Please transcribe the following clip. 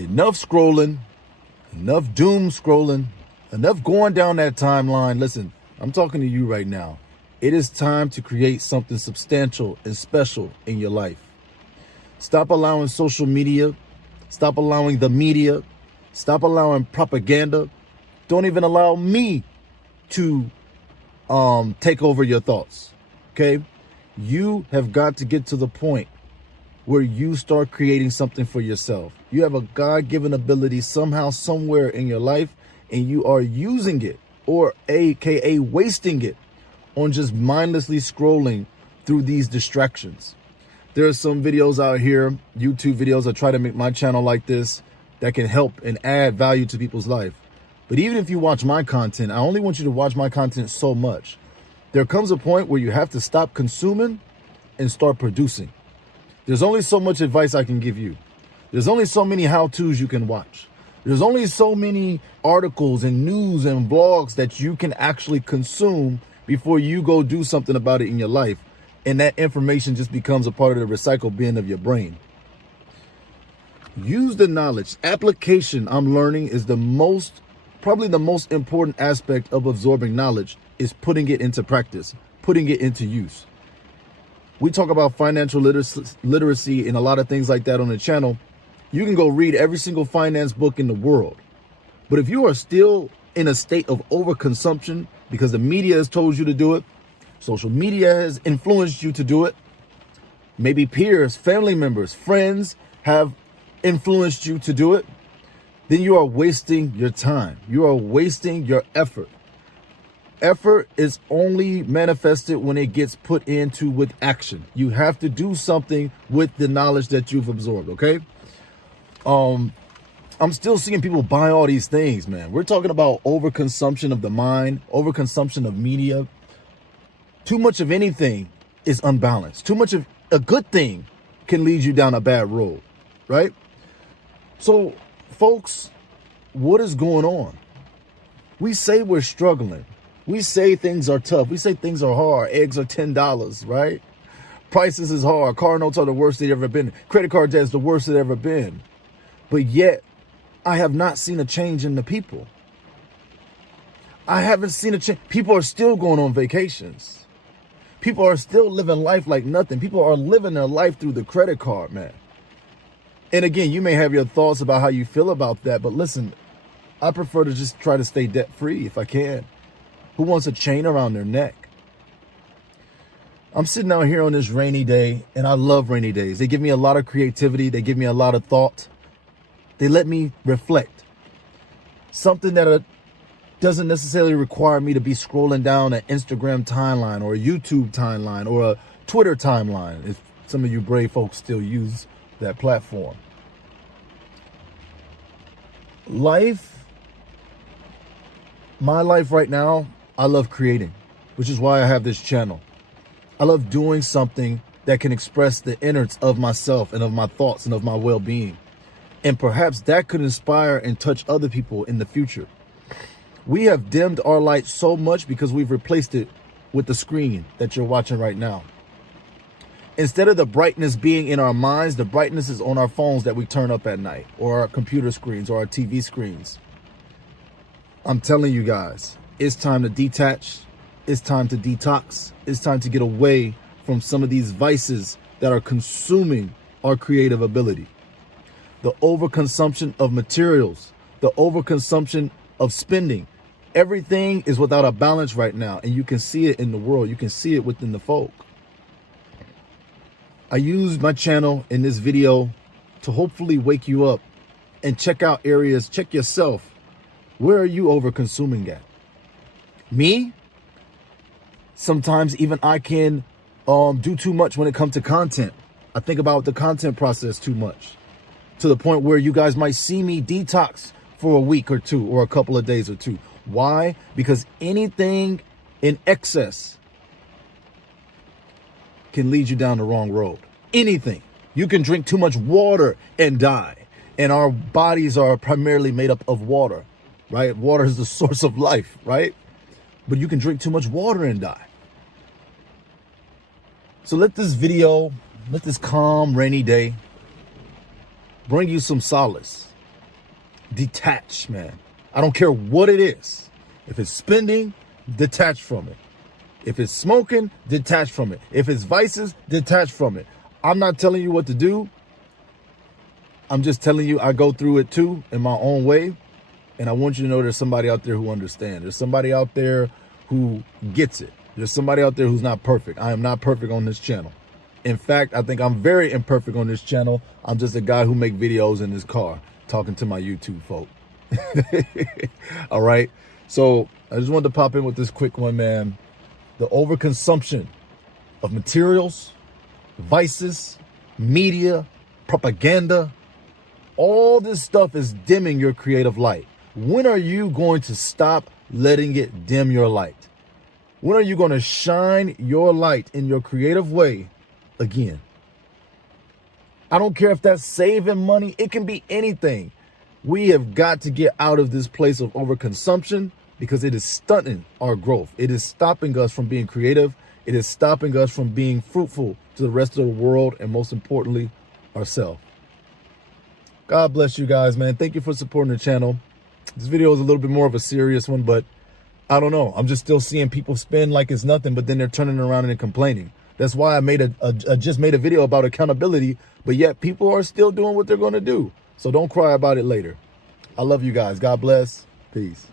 Enough scrolling, enough doom scrolling, enough going down that timeline. Listen, I'm talking to you right now. It is time to create something substantial and special in your life. Stop allowing social media. Stop allowing the media. Stop allowing propaganda. Don't even allow me to take over your thoughts. Okay? You have got to get to the point where you start creating something for yourself. You have a God-given ability somehow, somewhere in your life, and you are using it, or AKA wasting it, on just mindlessly scrolling through these distractions. There are some videos out here, YouTube videos, I try to make my channel like this, that can help and add value to people's life. But even if you watch my content, I only want you to watch my content so much. There comes a point where you have to stop consuming and start producing. There's only so much advice I can give you. There's only so many how-tos you can watch. There's only so many articles and news and blogs that you can actually consume before you go do something about it in your life. And that information just becomes a part of the recycle bin of your brain. Use the knowledge. Application, I'm learning, is probably the most important aspect of absorbing knowledge, is putting it into practice, putting it into use. We talk about financial literacy and a lot of things like that on the channel. You can go read every single finance book in the world. But if you are still in a state of overconsumption because the media has told you to do it, social media has influenced you to do it, maybe peers, family members, friends have influenced you to do it, then you are wasting your time. You are wasting your effort. Effort is only manifested when it gets put into with action. You have to do something with the knowledge that you've absorbed, okay? I'm still seeing people buy all these things, man. We're talking about overconsumption of the mind, overconsumption of media. Too much of anything is unbalanced. Too much of a good thing can lead you down a bad road, right? So, folks, what is going on? We say we're struggling. We say things are tough. We say things are hard. Eggs are $10, right? Prices is hard. Car notes are the worst they've ever been. Credit card debt is the worst it's ever been. But yet, I have not seen a change in the people. I haven't seen a change. People are still going on vacations. People are still living life like nothing. People are living their life through the credit card, man. And again, you may have your thoughts about how you feel about that. But listen, I prefer to just try to stay debt-free if I can. Who wants a chain around their neck? I'm sitting out here on this rainy day, and I love rainy days. They give me a lot of creativity. They give me a lot of thought. They let me reflect. Something that doesn't necessarily require me to be scrolling down an Instagram timeline or a YouTube timeline or a Twitter timeline, if some of you brave folks still use that platform. My life right now, I love creating, which is why I have this channel. I love doing something that can express the innards of myself and of my thoughts and of my well-being. And perhaps that could inspire and touch other people in the future. We have dimmed our light so much because we've replaced it with the screen that you're watching right now. Instead of the brightness being in our minds, the brightness is on our phones that we turn up at night, or our computer screens, or our TV screens. I'm telling you guys, it's time to detach. It's time to detox. It's time to get away from some of these vices that are consuming our creative ability. The overconsumption of materials, the overconsumption of spending. Everything is without a balance right now, and you can see it in the world. You can see it within the folk. I use my channel in this video to hopefully wake you up and check out areas, check yourself. Where are you over-consuming at? Me? Sometimes even I can do too much when it comes to content. I think about the content process too much, to the point where you guys might see me detox for a week or two or a couple of days or two. Why? Because anything in excess can lead you down the wrong road. Anything. You can drink too much water and die. And our bodies are primarily made up of water, right? Water is the source of life, right? But you can drink too much water and die. So let this video, let this calm, rainy day bring you some solace. detach, man. I don't care what it is. If it's spending, detach from it. If it's smoking, detach from it. If it's vices, detach from it. I'm not telling you what to do. I'm just telling you I go through it too in my own way. And I want you to know there's somebody out there who understands. There's somebody out there who gets it. There's somebody out there who's not perfect. I am not perfect on this channel. In fact, I think I'm very imperfect on this channel. I'm just a guy who make videos in his car talking to my YouTube folk. All right. So I just wanted to pop in with this quick one, man. The overconsumption of materials, vices, media, propaganda, all this stuff is dimming your creative light. When are you going to stop letting it dim your light? When are you going to shine your light in your creative way again? I don't care if that's saving money. It can be anything. We have got to get out of this place of overconsumption because it is stunting our growth. It is stopping us from being creative. It is stopping us from being fruitful to the rest of the world, and most importantly, ourselves. God bless you guys, man. Thank you for supporting the channel. This video is a little bit more of a serious one, but I don't know. I'm just still seeing people spend like it's nothing, but then they're turning around and complaining. That's why I made just made a video about accountability, but yet people are still doing what they're going to do. So don't cry about it later. I love you guys. God bless. Peace.